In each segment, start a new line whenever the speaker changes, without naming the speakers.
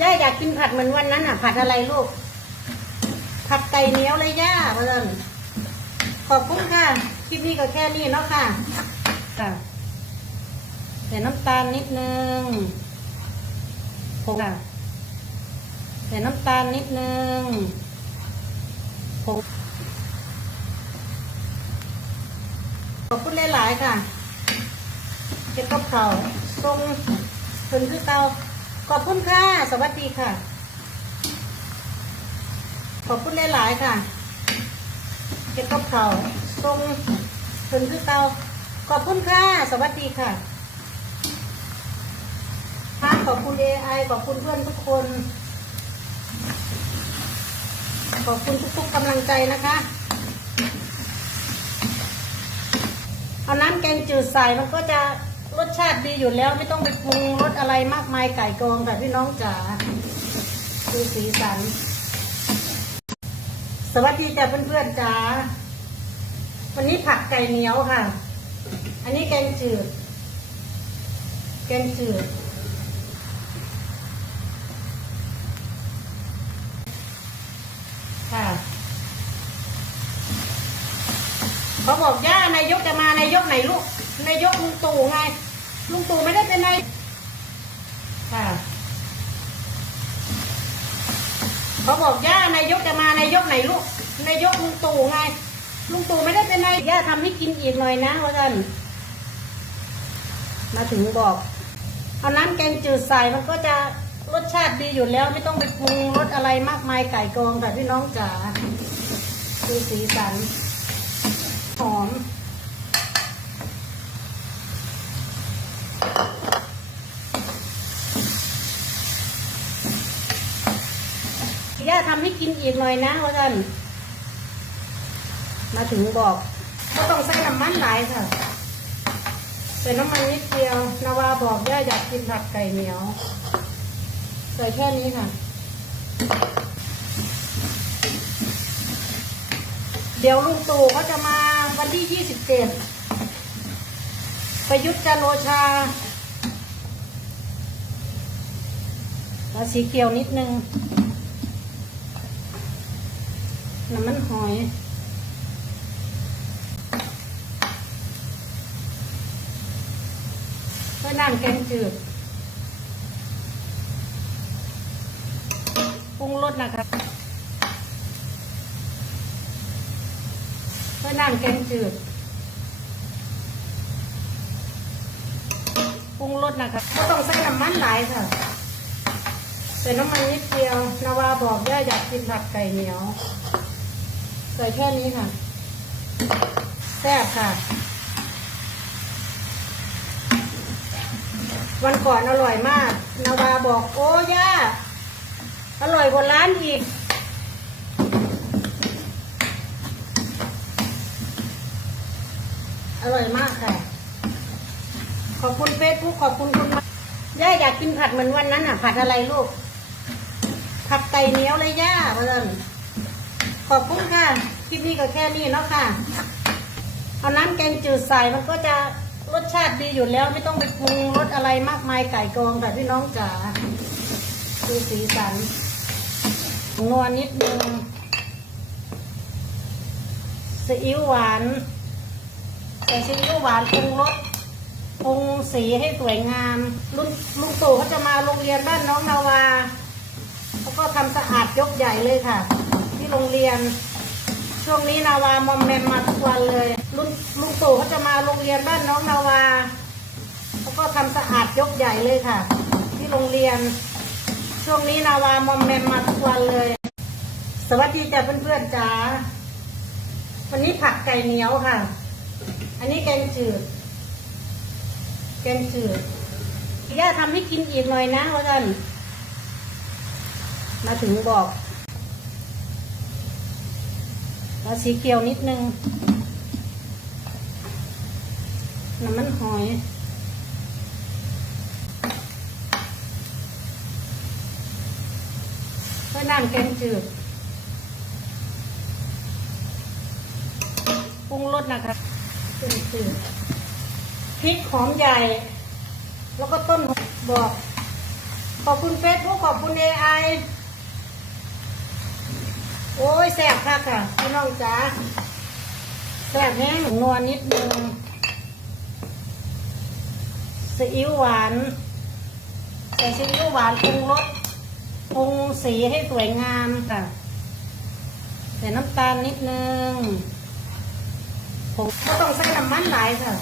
ย่าอยากกินผัดเหมือนวันนั้นอะ ผัดอะไรลูก ผัดไก่เหนียวเลยย่าเพื่อนขอบคุณค่ะ คลิปนี้ก็แค่นี้เนาะค่ะ ค่ะใส่น้ำตาลนิดนึงผงค่ะใส่น้ำตาลนิดนึงผงขอบคุณหลายๆค่ะ เก็บกับเขาทรงถึงคือเตา ขอบคุณค่ะ สวัสดีค่ะ ขอบคุณหลายๆค่ะเก็บกับเขาทรงถึงคือเตาขอบคุณค่ะ สวัสดีค่ะค่ะขอบคุณ AI ขอบคุณเพื่อนทุกคน ขอบคุณทุกๆกำลังใจนะคะ เอาน้ำแกงจืดใส่มันก็จะ รสชาติดีอยู่แล้วไม่ต้องไปปรุงรสอะไรมากมายไก่กองแต่พี่น้องจ๋าดูสีสัน สวัสดีจ้ะเพื่อนๆจ๋าวันนี้ผักไก่เหนียวค่ะ อันนี้แกงจืด แกงจืด ค่ะเขาบอกย่านายกจะมานายกไหนลูกนายกลุงตู่ไง ลุงตู่ไม่ได้เป็นนายค่ะเขาบอกย่านายกจะมานายกไหนลูกนายกลุงตู่ไง ลุงตู่ไม่ได้เป็นนายย่าทำให้กินอีกหน่อยนะว่ากันมาถึงบอกเอาน้ำแกงจืดใส่มันก็จะรสชาติดีอยู่แล้ว ไม่ต้องไปปรุงรสอะไรมากมายไก่กองแต่พี่น้องจ๋าดูสีสันหอม ทำให้กินอีกหน่อยนะว่ากันมาถึงบอกก็ต้องใส่น้ำมันหลายค่ะใส่น้ำมันนิดเดียวนาวาบอกย่าอยากกินผัดไก่เหนียวใส่แค่นี้ค่ะ เดี๋ยวลุงตู่เขาจะมาวันที่ 27 ประยุทธ์จันทร์โอชาแล้วสีเขียวนิดนึง น้ำมันหอยเพื่อน้ำแกงจืดปรุงรสนะคะเพื่อน้ำแกงจืดปรุงรสนะคะก็ต้องใส่น้ำมันหลายค่ะใส่น้ำมันนิดเดียวนาวาบอกย่าอยากกินผัดไก่เหนียว ใส่แค่นี้ค่ะแซ่บค่ะ วันก่อนอร่อยมาก นาวาบอกโอ้ย่าอร่อยกว่าร้านอีกอร่อยมากค่ะ ขอบคุณเฟซบุ๊กขอบคุณคุณมาย่าอยากกินผัดเหมือนวันนั้นอะ ผัดอะไรลูก ผัดไก่เนี้ยวเลยย่าเพื่อน ขอบคุณค่ะ คลิปนี้ก็แค่นี้เนาะค่ะ เอาน้ำแกงจืดใส่มันก็จะรสชาติดีอยู่แล้วไม่ต้องไปปรุงรสอะไรมากมายไก่กองแต่พี่น้องจ๋าดูสีสันนวลนิดนึงซีอิ๊วหวานใส่ซีอิ๊วหวานปรุงรสปรุงสีให้สวยงามลุงลุงตู่เขาจะมาโรงเรียนบ้านน้องนาวาเขาก็ทำสะอาดยกใหญ่เลยค่ะ ที่โรงเรียน ช่วงนี้นาวามอมแมมมาทุกวันเลยลุงลุงตู่เขาจะมาโรงเรียนบ้านน้องนาวาเขาก็ทำสะอาดยกใหญ่เลยค่ะ ที่โรงเรียน ช่วงนี้นาวามอมแมมมาทุกวันเลย สวัสดีจ้ะเพื่อนๆจ๋าวันนี้ผักไก่เหนียวค่ะ อันนี้แกงจืด แกงจืดย่าทำให้กินอีกหน่อยนะว่ากันมาถึงบอก แล้วสีเขียวนิดนึง น้ำมันหอยเพื่อน้ำแกงจืดปรุงรสนะคะแกงจืดพริกหอมใหญ่ แล้วก็ต้นหอมบอก ขอบคุณเฟซบุ๊กขอบคุณเอไอ โอ้ยแสบค่ะค่ะพี่น้องจ๋าแสบแห้งนวลนิดนึงซีอิ๊วหวานใส่ซีอิ๊วหวานปรุงรสปรุงสีให้สวยงามค่ะใส่น้ำตาลนิดนึงผมก็ต้องใส่น้ำมันหลายค่ะ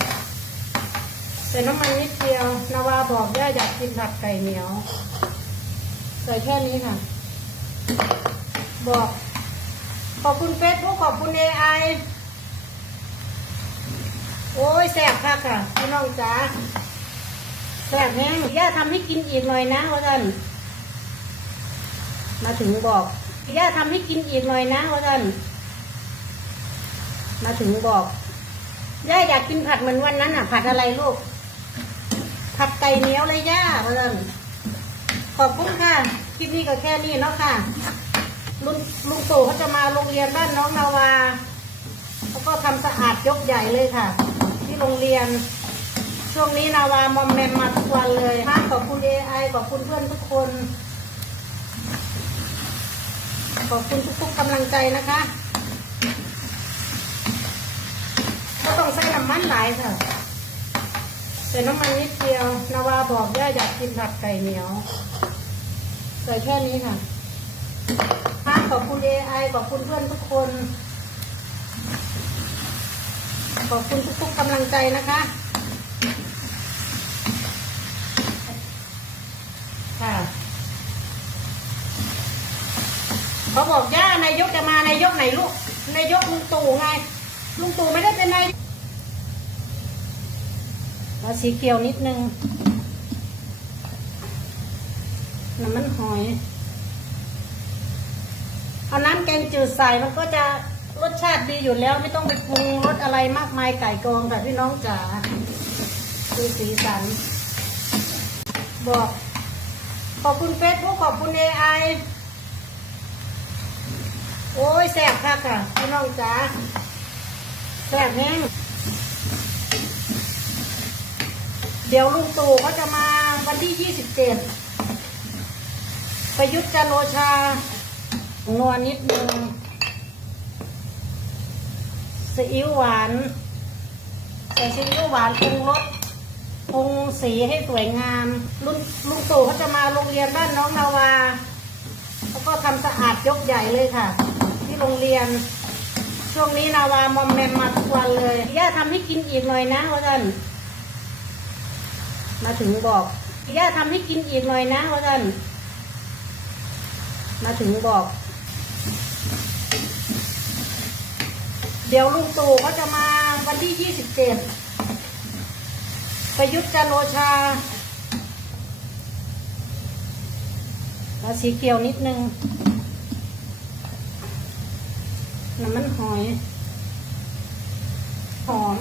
ใส่น้ำมันนิดเดียวนาวาบอกย่าอยากกินผัดไก่เหนียวใส่แค่นี้ค่ะ บอก ขอบคุณเฟซบุ๊กขอบคุณเอไอโอ้ยแสบค่ะค่ะพี่น้องจ๋าแสบแห้งย่าทำให้กินอีกหน่อยนะว่าท่านมาถึงบอกย่าทำให้กินอีกหน่อยนะว่าท่านมาถึงบอกย่าอยากกินผัดเหมือนวันนั้นอะ ผัดอะไรลูก ผัดไก่เหนียวเลยย่าว่าท่านขอบคุณค่ะ คลิปนี้ก็แค่นี้เนาะค่ะ ลุงลุงตู่เขาจะมาโรงเรียนบ้านน้องนาวาเขาก็ทำสะอาดยกใหญ่เลยค่ะ ที่โรงเรียน ช่วงนี้นาวามอมแมมมาทุกวันเลยค่ะขอบคุณเอไอขอบคุณเพื่อนทุกคน ขอบคุณทุกๆกำลังใจนะคะก็ต้องใส่น้ำมันหลายค่ะใส่น้ำมันนิดเดียวนาวาบอกย่าอยากกินผัดไก่เหนียวใส่แค่นี้ค่ะ ขอบคุณเอไอขอบคุณเพื่อนทุกคน ขอบคุณทุกๆกำลังใจนะคะ ค่ะเขาบอกย่านายกจะมานายกไหนลูกนายกลุงตู่ไงลุงตู่ไม่ได้เป็นนายแล้วสีเขียวนิดนึงน้ำมันหอย เอาน้ำแกงจืดใส่มันก็จะรสชาติดีอยู่แล้วไม่ต้องไปปรุงรสอะไรมากมายไก่กองค่ะพี่น้องจ๋าดูสีสัน บอก ขอบคุณเฟซบุ๊กขอบคุณเอไอโอ้ยแสบค่ะค่ะพี่น้องจ๋าแสบแห้งเดี๋ยวลุงตู่เขาจะมาวันที่ยี่สิบเจ็ดประยุทธ์จันทร์โอชา นวลนิดนึงซีอิ๊วหวานใส่ซีอิ๊วหวานปรุงรสปรุงสีให้สวยงามลุงลุงตู่เขาจะมาโรงเรียนบ้านน้องนาวาเขาก็ทำสะอาดยกใหญ่เลยค่ะ ที่โรงเรียน ช่วงนี้นาวามอมแมมมาทุกวันเลยย่าทำให้กินอีกหน่อยนะว่าท่านมาถึงบอกย่าทำให้กินอีกหน่อยนะว่าท่านมาถึงบอก ดี๋ยวลุงตู่ก็จะมาวันที่ยี่สิบเจ็ดประยุทธ์จันทร์โอชาแล้วสีเขียวนิดนึง น้ำมันหอย หอม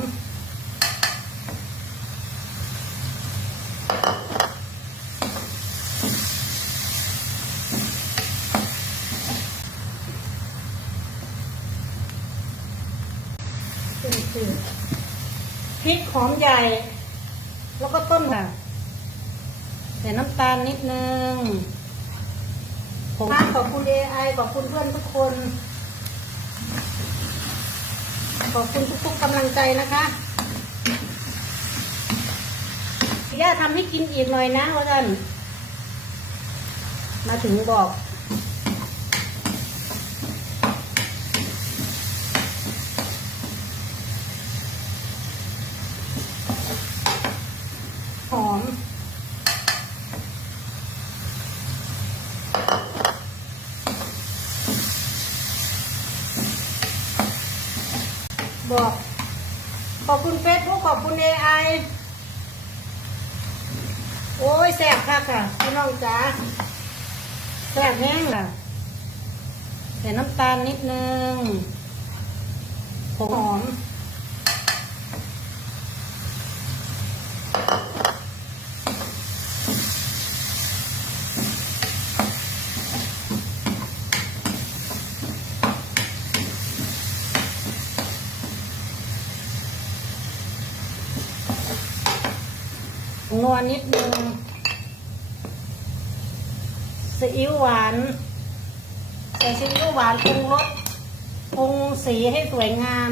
เป็นจืดพริกหอมใหญ่ แล้วก็ต้นค่ะใส่น้ำตาลนิดนึงผมขอบคุณเอไอขอบคุณเพื่อนทุกคน ขอบคุณทุกๆกำลังใจนะคะย่าทำให้กินอีกหน่อยนะว่าท่านมาถึงบอก หอม บอก ขอบคุณเฟซบุ๊กข อบคุณเอไอโอ้ยแสบค่ะค่ะพี่น้องจ๋าแสบแห้งค่ะใส่น้ำตาลนิดนึงหอม นวนิดนึงซีอิ๊วหวานใส่ซีอิ๊วหวานปรุงรสปรุงสีให้สวยงาม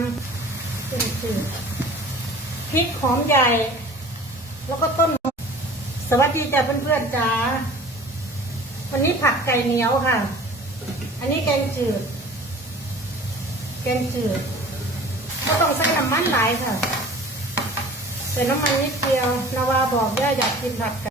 พริกหอมใหญ่ แล้วก็ต้นหอมสวัสดีจ้ะเพื่อนๆจ้าวันนี้ผักไก่เหนียวค่ะ อันนี้แกงจืด แกงจืดก็ต้องใส่น้ำมันหลายค่ะ ใส่น้ำมันนิดเดียวนาวาบอกย่าอยากกินผัดไก่